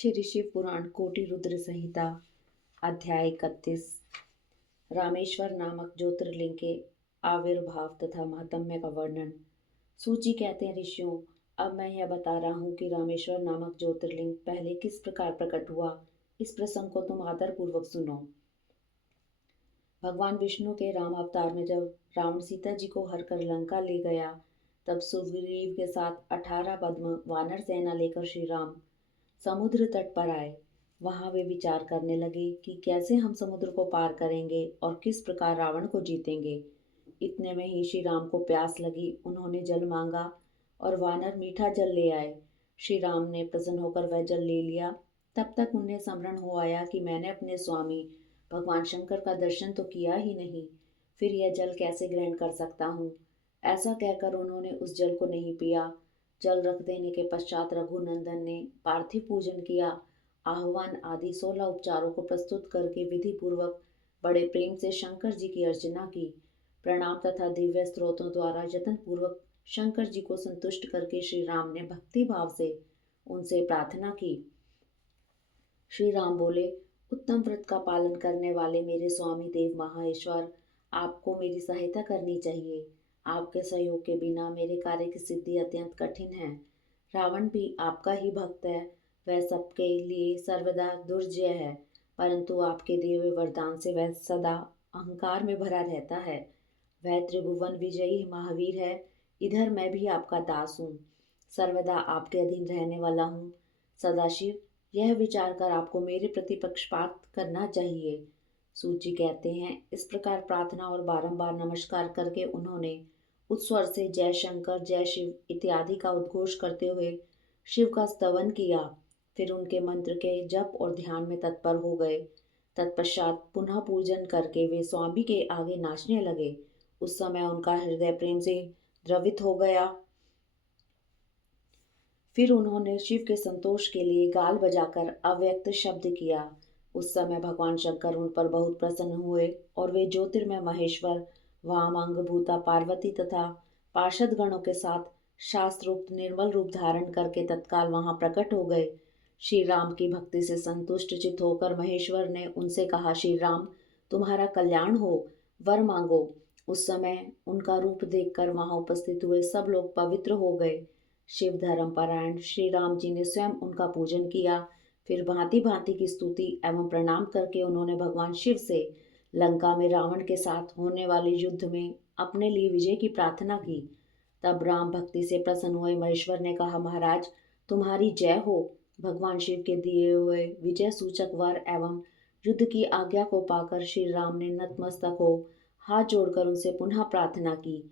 श्री शिव पुराण कोटि रुद्र संहिता अध्याय 31 रामेश्वर नामक ज्योतिर्लिंग के आविर्भाव तथा महात्म्य का वर्णन। सूची कहते हैं, ऋषियों, अब मैं यह बता रहा हूँ कि रामेश्वर नामक ज्योतिर्लिंग पहले किस प्रकार प्रकट हुआ। इस प्रसंग को तुम आदर पूर्वक सुनो। भगवान विष्णु के राम अवतार में जब रावण सीता जी को हर कर लंका ले गया, तब सुग्रीव के साथ 18 पद्म वानर सेना लेकर श्री राम समुद्र तट पर आए। वहां वे विचार करने लगे कि कैसे हम समुद्र को पार करेंगे और किस प्रकार रावण को जीतेंगे। इतने में ही श्री राम को प्यास लगी। उन्होंने जल मांगा और वानर मीठा जल ले आए। श्री राम ने प्रसन्न होकर वह जल ले लिया। तब तक उन्हें स्मरण हो आया कि मैंने अपने स्वामी भगवान शंकर का दर्शन तो किया ही नहीं, फिर यह जल कैसे ग्रहण कर सकता हूँ। ऐसा कहकर उन्होंने उस जल को नहीं पिया। जल रख देने के पश्चात रघुनंदन ने पार्थिव पूजन किया। आह्वान आदि 16 उपचारों को प्रस्तुत करके विधि पूर्वक बड़े प्रेम से शंकर जी की अर्चना की। प्रणाम तथा दिव्य स्त्रोतों द्वारा यत्न पूर्वक शंकर जी को संतुष्ट करके श्री राम ने भक्ति भाव से उनसे प्रार्थना की। श्री राम बोले, उत्तम व्रत का पालन करने वाले मेरे स्वामी देव महाश्वर, आपको मेरी सहायता करनी चाहिए। आपके सहयोग के बिना मेरे कार्य की सिद्धि अत्यंत कठिन है। रावण भी आपका ही भक्त है। वह सबके लिए सर्वदा दुर्जय है, परंतु आपके दिए हुए वरदान से वह सदा अहंकार में भरा रहता है। वह त्रिभुवन विजयी महावीर है। इधर मैं भी आपका दास हूँ, सर्वदा आपके अधीन रहने वाला हूँ। सदाशिव, यह विचार कर आपको मेरे प्रति पक्षपात करना चाहिए। सूची कहते हैं, इस प्रकार प्रार्थना और बारंबार नमस्कार करके उन्होंने उस स्वर से जय शंकर जय शिव इत्यादि का उद्घोष करते हुए शिव का स्तवन किया। फिर उनके मंत्र के जप और ध्यान में तत्पर हो गए। तत्पश्चात पुनः पूजन करके वे स्वामी के आगे नाचने लगे। उस समय उनका हृदय प्रेम से द्रवित हो गया। फिर उन्होंने शिव के संतोष के लिए गाल बजाकर अव्यक्त शब्द किया। उस समय भगवान शंकर उन पर बहुत प्रसन्न हुए और वे ज्योतिर्मय महेश्वर वामांग भूता पार्वती तथा पार्षद गणों के साथ शास्त्रोक्त निर्मल रूप धारण करके तत्काल वहां प्रकट हो गए। श्री राम की भक्ति से संतुष्ट चित होकर महेश्वर ने उनसे कहा, श्री राम, तुम्हारा कल्याण हो, वर मांगो। उस समय उनका रूप देखकर वहां उपस्थित हुए सब लोग पवित्र हो गए। शिव धर्म परायण श्री राम जी ने स्वयं उनका पूजन किया। फिर भांति भांति की स्तुति एवं प्रणाम करके उन्होंने भगवान शिव से लंका में रावण के साथ होने वाले युद्ध में अपने लिए विजय की प्रार्थना की। तब राम भक्ति से प्रसन्न हुए महेश्वर ने कहा, महाराज, तुम्हारी जय हो। भगवान शिव के दिए हुए विजय सूचक वर एवं युद्ध की आज्ञा को पाकर श्री राम ने नतमस्तक हो हाथ जोड़कर उनसे पुनः प्रार्थना की।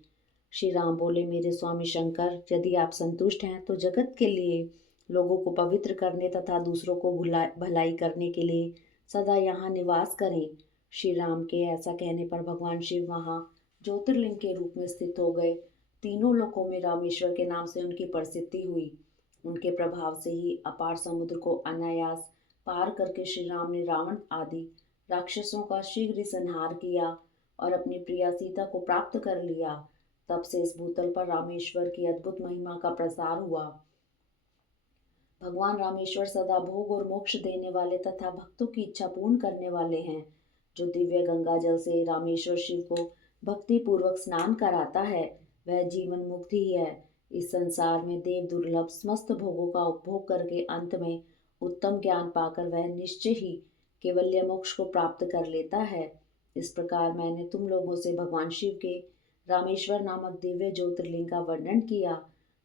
श्री राम बोले, मेरे स्वामी शंकर, यदि आप संतुष्ट हैं तो जगत के लिए लोगों को पवित्र करने तथा दूसरों को भलाई करने के लिए सदा यहाँ निवास करें। श्री राम के ऐसा कहने पर भगवान शिव वहाँ ज्योतिर्लिंग के रूप में स्थित हो गए। तीनों लोकों में रामेश्वर के नाम से उनकी प्रसिद्धि हुई। उनके प्रभाव से ही अपार समुद्र को अनायास पार करके श्री राम ने रावण आदि राक्षसों का शीघ्र संहार किया और अपनी प्रिया सीता को प्राप्त कर लिया। तब से इस भूतल पर रामेश्वर की अद्भुत महिमा का प्रसार हुआ। भगवान रामेश्वर सदा भोग और मोक्ष देने वाले तथा भक्तों की इच्छा पूर्ण करने वाले हैं। जो दिव्य गंगा जल से रामेश्वर शिव को भक्ति पूर्वक स्नान कराता है, वह जीवन मुक्त ही है। इस संसार में देव दुर्लभ समस्त भोगों का उपभोग करके अंत में उत्तम ज्ञान पाकर वह निश्चय ही केवल्य मोक्ष को प्राप्त कर लेता है। इस प्रकार मैंने तुम लोगों से भगवान शिव के रामेश्वर नामक दिव्य ज्योतिर्लिंग का वर्णन किया,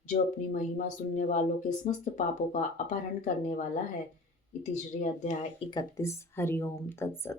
जो अपनी महिमा सुनने वालों के समस्त पापों का अपहरण करने वाला है। इति श्री अध्याय 31। हरि ओम तत्सत।